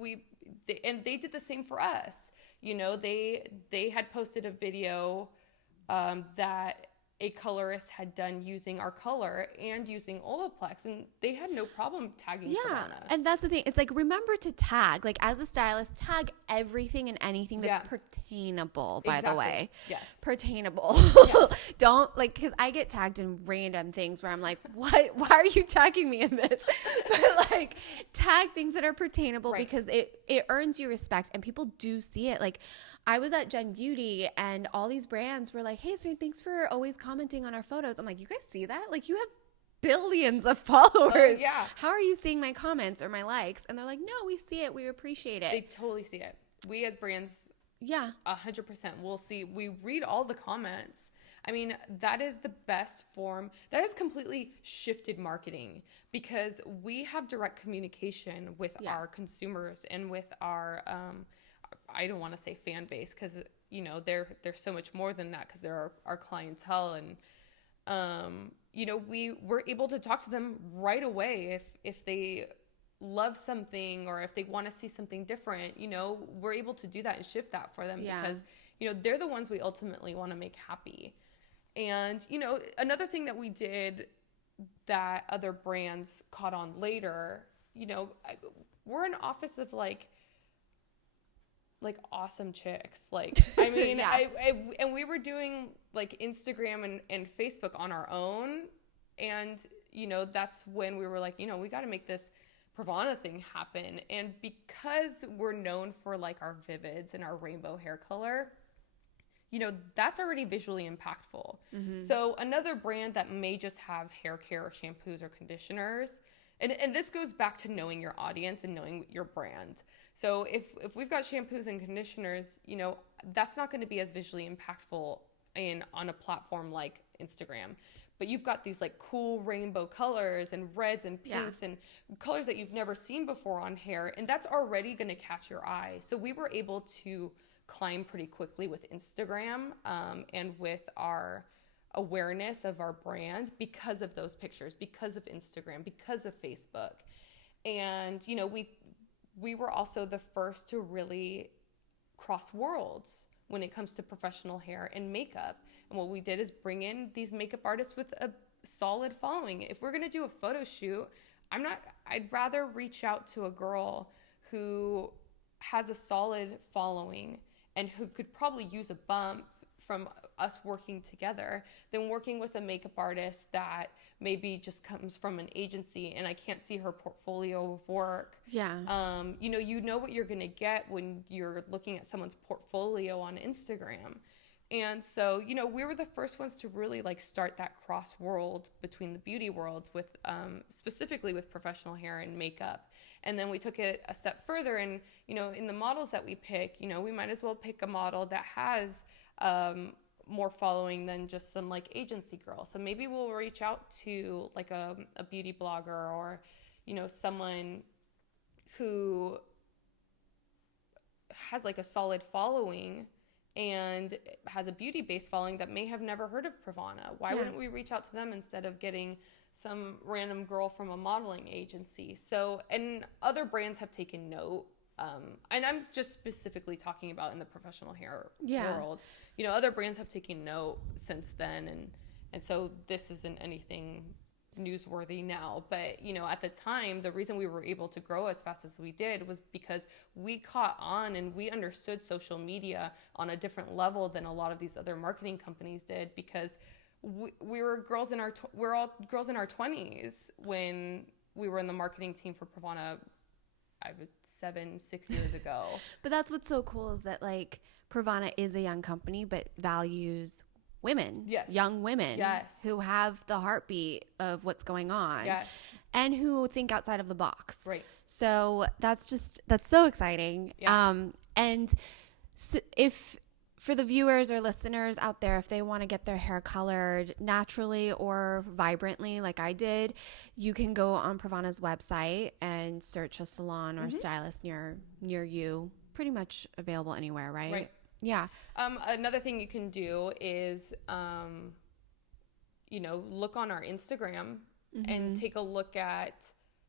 they did the same for us. You know, they had posted a video that a colorist had done using our color and using Olaplex, and they had no problem tagging Pravana. And that's the thing. It's like, remember to tag. Like, as a stylist, tag everything and anything that's pertainable, by the way. Yes. Pertainable. Yes. Don't, like, because I get tagged in random things where I'm like, what? Why are you tagging me in this? But, like, tag things that are pertainable because it earns you respect, and people do see it. Like, I was at Gen Beauty and all these brands were like, hey, Serene, thanks for always commenting on our photos. I'm like, you guys see that? Like, you have billions of followers. How are you seeing my comments or my likes? And they're like, no, we see it. We appreciate it. They totally see it. We as brands, 100%. We'll see. We read all the comments. I mean, that is the best form. That has completely shifted marketing because we have direct communication with our consumers and with our I don't want to say fan base because you know, they're so much more than that, because they're our clientele. And you know, we were able to talk to them right away if they love something, or if they want to see something different. You know, we're able to do that and shift that for them, because, you know, they're the ones we ultimately want to make happy. And, you know, another thing that we did that other brands caught on later, you know, we're an office of like awesome chicks. Like, I mean, and we were doing like Instagram and Facebook on our own. And, you know, that's when we were like, you know, we got to make this Pravana thing happen. And because we're known for like our vivids and our rainbow hair color, you know, that's already visually impactful. So another brand that may just have hair care or shampoos or conditioners, and this goes back to knowing your audience and knowing your brand. So if we've got shampoos and conditioners, you know, that's not going to be as visually impactful on a platform like Instagram. But you've got these like cool rainbow colors and reds and pinks and colors that you've never seen before on hair, and that's already going to catch your eye. So we were able to climb pretty quickly with Instagram and with our awareness of our brand because of those pictures, because of Instagram, because of Facebook. And, you know, we were also the first to really cross worlds when it comes to professional hair and makeup. And what we did is bring in these makeup artists with a solid following. If we're going to do a photo shoot, I'd rather reach out to a girl who has a solid following and who could probably use a bump from us working together than working with a makeup artist that maybe just comes from an agency and I can't see her portfolio of work. Yeah. You know what you're going to get when you're looking at someone's portfolio on Instagram. And so, you know, we were the first ones to really like start that cross world between the beauty worlds with specifically with professional hair and makeup. And then we took it a step further, and, you know, in the models that we pick, you know, we might as well pick a model that has more following than just some like agency girl. So maybe we'll reach out to like a beauty blogger, or, you know, someone who has like a solid following and has a beauty-based following that may have never heard of Pravana. Why wouldn't we reach out to them instead of getting some random girl from a modeling agency? So, and other brands have taken note. And I'm just specifically talking about in the professional hair world. You know, other brands have taken note since then, and so this isn't anything newsworthy now. But, you know, at the time, the reason we were able to grow as fast as we did was because we caught on and we understood social media on a different level than a lot of these other marketing companies did, because we were girls in we're all girls in our 20s when we were in the marketing team for Pravana 6 years ago. But that's what's so cool is that like Pravana is a young company, but values women, young women who have the heartbeat of what's going on and who think outside of the box. Right. So that's so exciting. Yeah. And so if for the viewers or listeners out there, if they want to get their hair colored naturally or vibrantly like I did, you can go on Pravana's website and search a salon or stylist near you. Pretty much available anywhere, right? Right. Yeah. Another thing you can do is, you know, look on our Instagram and take a look at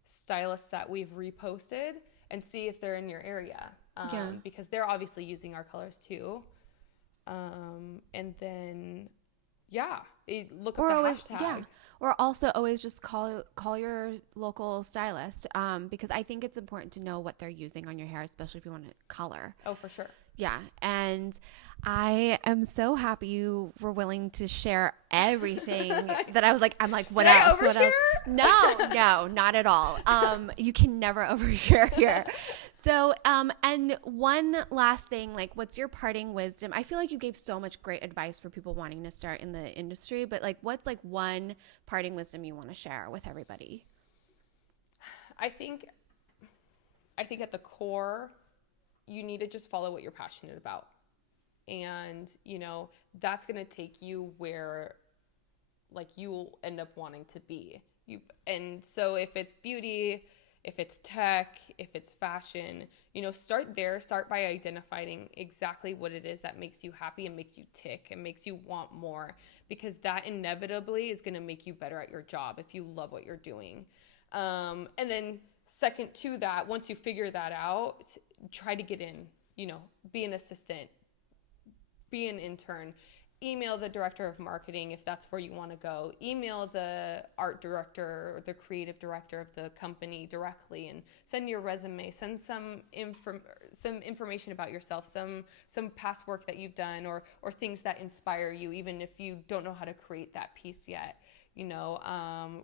stylists that we've reposted and see if they're in your area. Because they're obviously using our colors too. And then, look up the hashtag. Yeah. Or also always just call your local stylist, because I think it's important to know what they're using on your hair, especially if you want to color. Oh, for sure. Yeah. And I am so happy you were willing to share everything that I'm like, what Did else? I overshare? No, not at all. You can never overshare here. So, and one last thing, like, what's your parting wisdom? I feel like you gave so much great advice for people wanting to start in the industry, but like, what's like one parting wisdom you want to share with everybody? I think at the core, you need to just follow what you're passionate about. And, you know, that's going to take you where like you'll end up wanting to be. And so if it's beauty, if it's tech, if it's fashion, start there. Start by identifying exactly what it is that makes you happy and makes you tick and makes you want more, because that inevitably is going to make you better at your job if you love what you're doing. And then second to that, once you figure that out, try to get in, be an assistant, be an intern, email the director of marketing if that's where you want to go, email the art director or the creative director of the company directly, and send your resume, send some information about yourself, some past work that you've done, or things that inspire you, even if you don't know how to create that piece yet.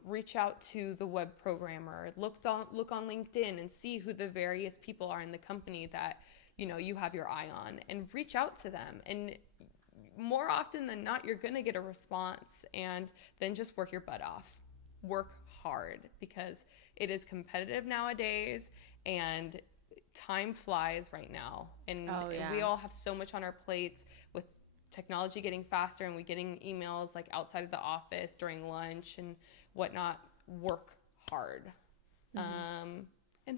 Reach out to the web programmer, look on LinkedIn and see who the various people are in the company that you have your eye on, and reach out to them. And more often than not, you're going to get a response, and then just work your butt off. Work hard, because it is competitive nowadays, and time flies right now. And we all have so much on our plates with technology getting faster, and we getting emails like outside of the office during lunch and whatnot. Work hard, and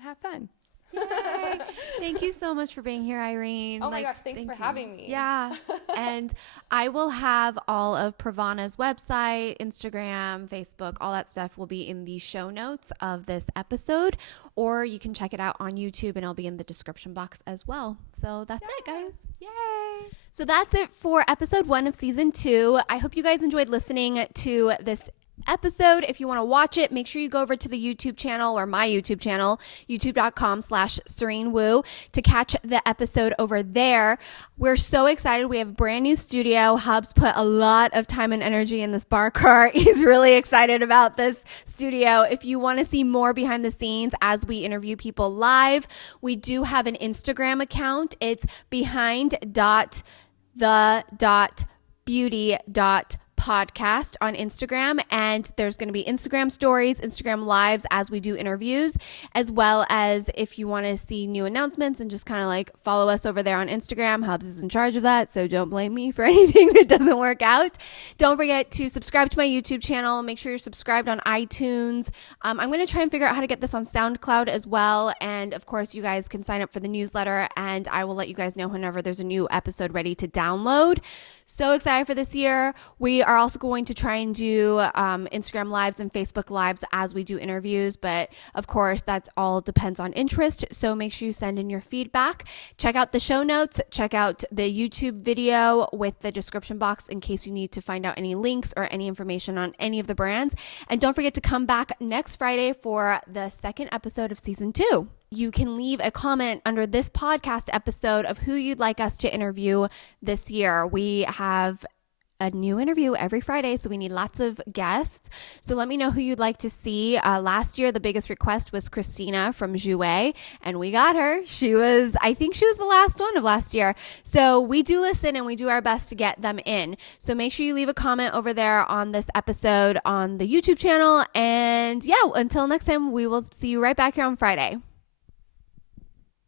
have fun. Yay. Thank you so much for being here, Irene. Oh my gosh, thanks for having me. Yeah. And I will have all of Pravana's website, Instagram, Facebook, all that stuff will be in the show notes of this episode, or you can check it out on YouTube, and it'll be in the description box as well. So that's it, guys. Yay. So that's it for episode 1 of season 2. I hope you guys enjoyed listening to this episode. If you want to watch it, make sure you go over to the YouTube channel, or my YouTube channel, youtube.com/Serein Wu, to catch the episode over there. We're so excited. We have a brand new studio. Hubs put a lot of time and energy in this bar cart. He's really excited about this studio. If you want to see more behind the scenes as we interview people live, we do have an Instagram account. It's behind.the.beauty.podcast on Instagram, and there's going to be Instagram stories, Instagram lives as we do interviews, as well as if you want to see new announcements and just kind of like follow us over there on Instagram. Hubs is in charge of that, so don't blame me for anything that doesn't work out. Don't forget to subscribe to my YouTube channel. Make sure you're subscribed on iTunes. I'm going to try and figure out how to get this on SoundCloud as well, and of course you guys can sign up for the newsletter, and I will let you guys know whenever there's a new episode ready to download. So excited for this year. We are also going to try and do Instagram lives and Facebook lives as we do interviews, but of course that all depends on interest, so make sure you send in your feedback. Check out the show notes, check out the YouTube video with the description box in case you need to find out any links or any information on any of the brands, and don't forget to come back next Friday for the second episode of season 2. You can leave a comment under this podcast episode of who you'd like us to interview this year. We have a new interview every Friday, so we need lots of guests. So let me know who you'd like to see. Last year, the biggest request was Christina from Jouer, and we got her. I think she was the last one of last year. So we do listen, and we do our best to get them in. So make sure you leave a comment over there on this episode on the YouTube channel. And yeah, until next time, we will see you right back here on Friday.